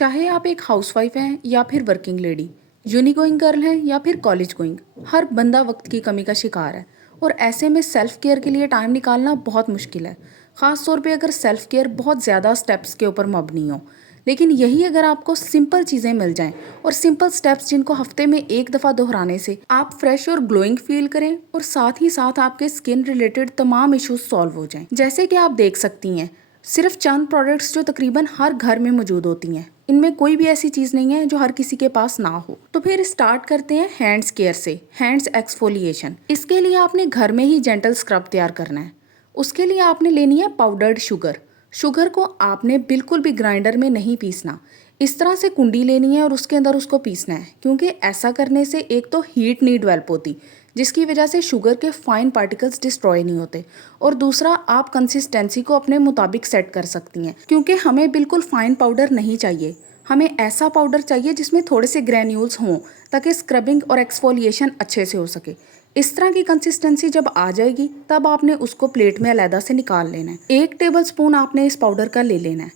चाहे आप एक हाउसवाइफ हैं या फिर working lady, uni going girl हैं या फिर कॉलेज गोइंग, हर बंदा वक्त की कमी का शिकार है। और ऐसे में सेल्फ केयर के लिए टाइम निकालना बहुत मुश्किल है, ख़ास तौर पे अगर सेल्फ केयर बहुत ज़्यादा स्टेप्स के ऊपर मबनी हो। लेकिन यही अगर आपको सिंपल चीज़ें मिल जाएं और सिंपल स्टेप्स जिनको हफ्ते में एक दफ़ा दोहराने से आप फ्रेश और ग्लोइंग फील करें और साथ ही साथ आपके स्किन रिलेटेड तमाम इश्यूज सॉल्व हो जाएं। जैसे कि आप देख सकती हैं, सिर्फ चंद प्रोडक्ट्स जो तकरीबन हर घर में मौजूद होती हैं, इनमें कोई भी ऐसी चीज़ नहीं है जो हर किसी के पास ना हो। तो फिर स्टार्ट करते हैं हैंड्स केयर से, हैंड्स एक्सफोलिएशन। इसके लिए आपने घर में ही जेंटल स्क्रब तैयार करना है। उसके लिए आपने लेनी है पाउडर्ड शुगर। शुगर को आपने बिल्कुल भी ग्राइंडर में नहीं पीसना, इस तरह से कुंडी लेनी है और उसके अंदर उसको पीसना है, क्योंकि ऐसा करने से एक तो हीट नहीं डेवलप होती जिसकी वजह से शुगर के फाइन पार्टिकल्स डिस्ट्रॉय नहीं होते, और दूसरा आप कंसिस्टेंसी को अपने मुताबिक सेट कर सकती हैं, क्योंकि हमें बिल्कुल फाइन पाउडर नहीं चाहिए। हमें ऐसा पाउडर चाहिए जिसमें थोड़े से ग्रैन्यूल्स हों ताकि स्क्रबिंग और एक्सफोलिएशन अच्छे से हो सके। इस तरह की कंसिस्टेंसी जब आ जाएगी तब आपने उसको प्लेट में अलहदा से निकाल लेना है। 1 टेबल स्पून आपने इस पाउडर का ले लेना है।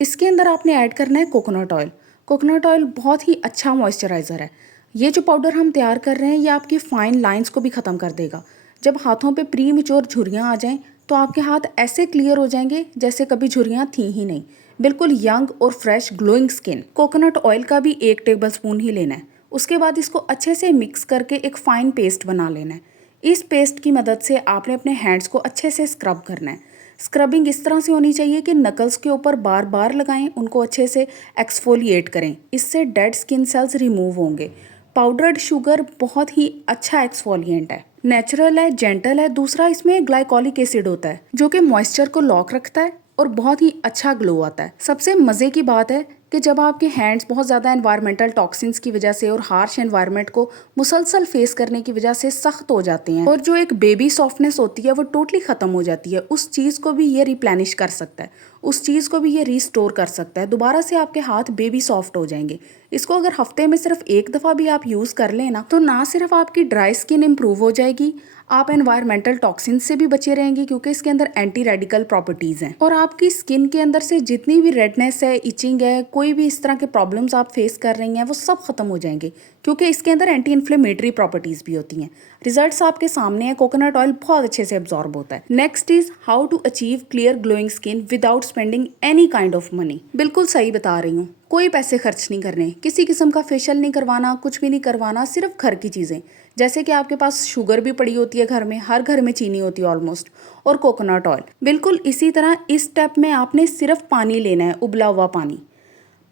इसके अंदर आपने ऐड करना है कोकोनट ऑयल। कोकोनट ऑयल बहुत ही अच्छा मॉइस्चराइज़र है। ये जो पाउडर हम तैयार कर रहे हैं ये आपकी फाइन लाइंस को भी ख़त्म कर देगा। जब हाथों पे प्री मेच्योर झुर्रियाँ आ जाएं तो आपके हाथ ऐसे क्लियर हो जाएंगे जैसे कभी झुर्रियाँ थी ही नहीं, बिल्कुल यंग और fresh glowing skin. Coconut oil का भी 1 टेबल स्पून ही लेना है। उसके बाद इसको अच्छे से मिक्स करके एक फ़ाइन पेस्ट बना लेना है। इस पेस्ट की मदद से आपने अपने हैंड्स को अच्छे से स्क्रब करना है। स्क्रबिंग इस तरह से होनी चाहिए कि नकल्स के ऊपर बार बार लगाएं, उनको अच्छे से एक्सफोलिएट करें। इससे डेड स्किन सेल्स रिमूव होंगे। पाउडर्ड शुगर बहुत ही अच्छा एक्सफोलिएंट है, नेचुरल है, जेंटल है। दूसरा, इसमें ग्लाइकोलिक एसिड होता है जो कि मॉइस्चर को लॉक रखता है और बहुत ही अच्छा ग्लो आता है। सबसे मज़े की बात है कि जब आपके हैंड्स बहुत ज़्यादा एनवायरमेंटल टॉक्सिन्स की वजह से और हार्श एनवायरनमेंट को मुसलसल फेस करने की वजह से सख्त हो जाते हैं और जो एक बेबी सॉफ्टनेस होती है वो टोटली ख़त्म हो जाती है, उस चीज़ को भी ये रिप्लेनिश कर सकता है, उस चीज़ को भी ये रिस्टोर कर सकता है। दोबारा से आपके हाथ बेबी सॉफ्ट हो जाएंगे। इसको अगर हफ्ते में सिर्फ एक दफ़ा भी आप यूज़ कर लें ना, तो ना सिर्फ आपकी ड्राई स्किन इंप्रूव हो जाएगी, आप एनवायरमेंटल टॉक्सिन से भी बचे रहेंगे क्योंकि इसके अंदर एंटी रेडिकल प्रॉपर्टीज़ हैं, और आपकी स्किन के अंदर से जितनी भी रेडनेस है, इचिंग है, कोई भी इस तरह के प्रॉब्लम्स आप फेस कर रही हैं वो सब खत्म हो जाएंगे, क्योंकि इसके अंदर एंटी इन्फ्लेमेटरी प्रॉपर्टीज़ भी होती हैं। रिजल्ट्स आपके सामने है, कोकोनट ऑयल बहुत अच्छे से एब्जॉर्ब होता है। Next is how to achieve clear glowing skin without spending any kind of money. बिल्कुल सही बता रही हूँ, कोई पैसे खर्च नहीं करने, किसी किस्म का फेशियल नहीं करवाना, कुछ भी नहीं करवाना, सिर्फ घर की चीज़ें। जैसे कि आपके पास शुगर भी पड़ी होती है घर में, हर घर में चीनी होती है ऑलमोस्ट, और कोकोनट ऑयल। बिल्कुल इसी तरह इस स्टेप में आपने सिर्फ पानी लेना है, उबला हुआ पानी।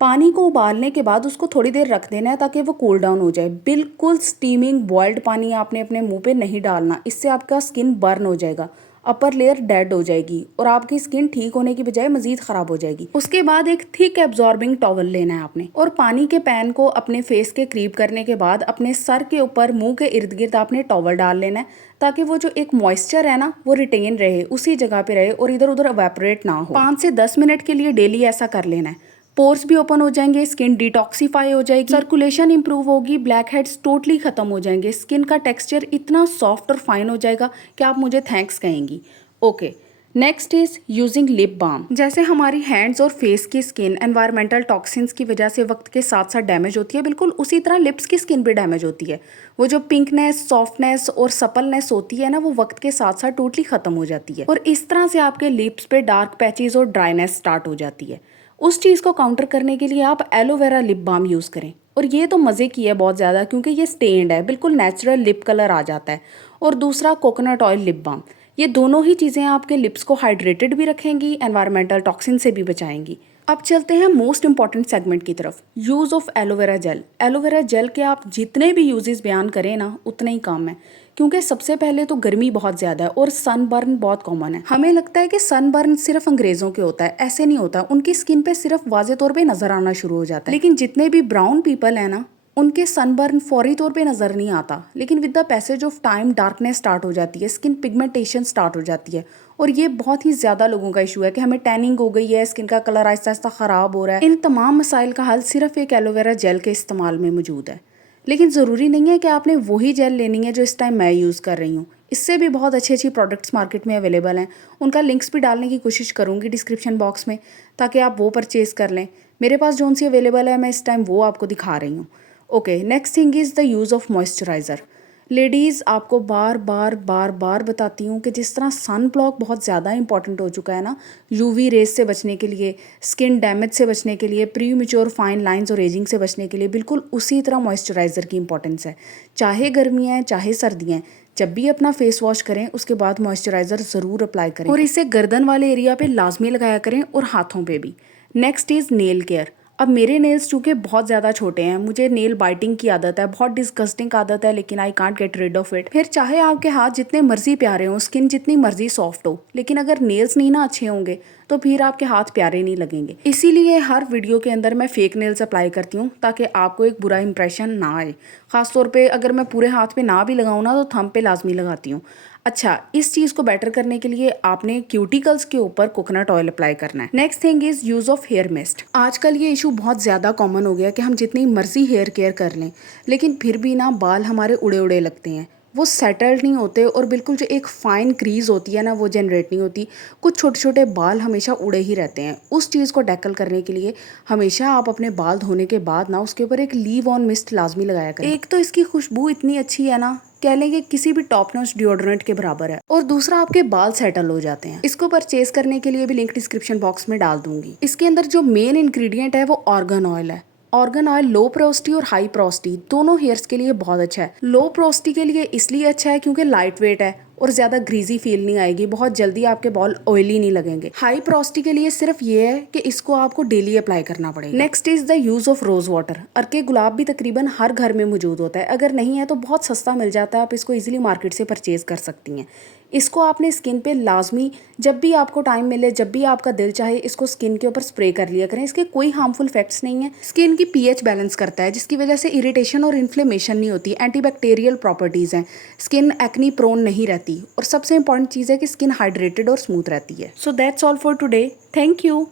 पानी को उबालने के बाद उसको थोड़ी देर रख देना है ताकि वो कूल डाउन हो जाए। बिल्कुल स्टीमिंग बॉइल्ड पानी आपने अपने मुंह पे नहीं डालना, इससे आपका स्किन बर्न हो जाएगा, अपर लेयर डेड हो जाएगी और आपकी स्किन ठीक होने की बजाय मजीद ख़राब हो जाएगी। उसके बाद एक थिक एब्जॉर्बिंग टॉवल लेना है आपने, और पानी के पैन को अपने फेस के करीब करने के बाद अपने सर के ऊपर मुंह के इर्द गिर्द आपने टॉवल डाल लेना है, ताकि वो जो एक मॉइस्चर है ना वो रिटेन रहे, उसी जगह पे रहे और इधर उधर एवेपोरेट ना हो। 5 से 10 मिनट के लिए डेली ऐसा कर लेना है। पोर्स भी ओपन हो जाएंगे, स्किन डिटॉक्सीफाई हो जाएगी, सर्कुलेशन इंप्रूव होगी, ब्लैक हेड्स टोटली खत्म हो जाएंगे, स्किन का टेक्सचर इतना सॉफ्ट और फाइन हो जाएगा कि आप मुझे थैंक्स कहेंगी। Okay, next is using lip balm. जैसे हमारी हैंड्स और फेस की स्किन एनवायरमेंटल टॉक्सिन्स की वजह से वक्त के साथ साथ डैमेज होती है, बिल्कुल उसी तरह लिप्स की स्किन भी डैमेज होती है। वो जो पिंकनेस, सॉफ्टनेस और सपलनेस होती है ना, वो वक्त के साथ साथ टोटली खत्म हो जाती है, और इस तरह से आपके लिप्स पे डार्क पैचेस और ड्राइनेस स्टार्ट हो जाती है। उस चीज़ को काउंटर करने के लिए आप एलोवेरा लिप बाम यूज़ करें, और ये तो मज़े की है बहुत ज़्यादा क्योंकि ये स्टेन्ड है, बिल्कुल नेचुरल लिप कलर आ जाता है। और दूसरा कोकोनट ऑयल लिप बाम, ये दोनों ही चीज़ें आपके लिप्स को हाइड्रेटेड भी रखेंगी, एनवायरमेंटल टॉक्सिन से भी बचाएंगी। अब चलते हैं मोस्ट इंपॉर्टेंट सेगमेंट की तरफ, use of aloe vera gel. Aloe vera gel के आप जितने भी यूजेस बयान करें ना उतने ही कम है, क्योंकि सबसे पहले तो गर्मी बहुत ज़्यादा है और सनबर्न बहुत कॉमन है। हमें लगता है कि सनबर्न सिर्फ अंग्रेज़ों के होता है, ऐसे नहीं होता। उनकी स्किन पे सिर्फ वाज़े तौर पे नज़र आना शुरू हो जाता है, लेकिन जितने भी ब्राउन पीपल हैं ना उनके सनबर्न फौरी तौर पे नज़र नहीं आता, लेकिन with the passage of time darkness start हो जाती है, स्किन पिगमेंटेशन स्टार्ट हो जाती है। और ये बहुत ही ज़्यादा लोगों का इशू है कि हमें टैनिंग हो गई है, स्किन का कलर आहिस्ता आहिस्ता ख़राब हो रहा है। इन तमाम मसाइल का हल सिर्फ एक एलोवेरा जेल के इस्तेमाल में मौजूद है। लेकिन ज़रूरी नहीं है कि आपने वही जेल लेनी है जो इस टाइम मैं यूज़ कर रही हूँ। इससे भी बहुत अच्छी अच्छी प्रोडक्ट्स मार्केट में अवेलेबल हैं, उनका लिंक्स भी डालने की कोशिश करूँगी डिस्क्रिप्शन बॉक्स में, ताकि आप वो परचेज़ कर लें। मेरे पास जो सी अवेलेबल है मैं इस टाइम वो आपको दिखा रही हूँ। Okay, next thing is the use of moisturiser. Ladies आपको बार बार बार बार बताती हूँ कि जिस तरह सन ब्लॉक बहुत ज़्यादा इंपॉर्टेंट हो चुका है ना, यूवी रेस से बचने के लिए, स्किन डैमेज से बचने के लिए, प्री मैच्योर फाइन लाइंस और एजिंग से बचने के लिए, बिल्कुल उसी तरह मॉइस्चराइज़र की इंपॉर्टेंस है। चाहे गर्मियाँ हैं चाहे सर्दियाँ हैं, जब भी अपना फेस वॉश करें उसके बाद मॉइस्चराइज़र ज़रूर अप्लाई करें, और इसे गर्दन वाले एरिया पे लाजमी लगाया करें और हाथों पे भी। Next is nail care. अब मेरे नेल्स चूँकि बहुत ज़्यादा छोटे हैं, मुझे नेल बाइटिंग की आदत है, बहुत डिस्गस्टिंग आदत है, लेकिन I can't get rid of it. फिर चाहे आपके हाथ जितने मर्जी प्यारे हों, स्किन जितनी मर्जी सॉफ्ट हो, लेकिन अगर नेल्स नहीं ना अच्छे होंगे तो फिर आपके हाथ प्यारे नहीं लगेंगे। इसीलिए हर वीडियो के अंदर मैं फेक नेल्स अप्लाई करती हूँ, ताकि आपको एक बुरा इंप्रेशन ना आए। ख़ासतौर पे अगर मैं पूरे हाथ पे ना भी लगाऊँ ना, तो थंब पे लाजमी लगाती हूँ। अच्छा, इस चीज़ को बेटर करने के लिए आपने क्यूटिकल्स के ऊपर कोकोनट ऑयल अप्लाई करना है। Next thing is use of hair mist. आजकल ये इशू बहुत ज़्यादा कॉमन हो गया कि हम जितनी मर्जी हेयर केयर कर लें, लेकिन फिर भी ना बाल हमारे उड़े उड़े लगते हैं, वो सेटल्ड नहीं होते, और बिल्कुल जो एक फ़ाइन क्रीज़ होती है ना, वो जनरेट नहीं होती। कुछ छोटे छोटे बाल हमेशा उड़े ही रहते हैं। उस चीज़ को टैकल करने के लिए हमेशा आप अपने बाल धोने के बाद ना उसके ऊपर एक लीव ऑन मिस्ट लाजमी लगाया करें। एक तो इसकी खुशबू इतनी अच्छी है ना, कह लें कि किसी भी टॉप नॉच डिओड्रेंट के बराबर है, और दूसरा आपके बाल सेटल हो जाते हैं। इसको परचेज करने के लिए भी लिंक डिस्क्रिप्शन बॉक्स में डाल दूंगी। इसके अंदर जो मेन इंग्रेडिएंट है वो ऑर्गन ऑयल है। ऑर्गन ऑयल लो पोरोसिटी और हाई पोरोसिटी दोनों हेयर्स के लिए बहुत अच्छा है। लो पोरोसिटी के लिए इसलिए अच्छा है क्योंकि लाइट वेट है और ज़्यादा ग्रीजी फील नहीं आएगी, बहुत जल्दी आपके बाल ऑयली नहीं लगेंगे। हाई पोरोसिटी के लिए सिर्फ ये है कि इसको आपको डेली अप्लाई करना पड़ेगा। Next is the use of rose water. अर्के गुलाब भी तकरीबन हर घर में मौजूद होता है, अगर नहीं है तो बहुत सस्ता मिल जाता है, आप इसको ईजिली मार्केट से परचेज कर सकती हैं। इसको आपने स्किन पे लाजमी, जब भी आपको टाइम मिले, जब भी आपका दिल चाहे, इसको स्किन के ऊपर स्प्रे कर लिया करें। इसके कोई हार्मफुल इफेक्ट्स नहीं है। स्किन की पीएच बैलेंस करता है, जिसकी वजह से इरिटेशन और इन्फ्लेमेशन नहीं होती। एंटीबैक्टीरियल प्रॉपर्टीज़ हैं, स्किन एक्नी प्रोन नहीं रहती, और सबसे इंपॉर्टेंट चीज़ है कि स्किन हाइड्रेटेड और स्मूथ रहती है। So that's all for today. Thank you.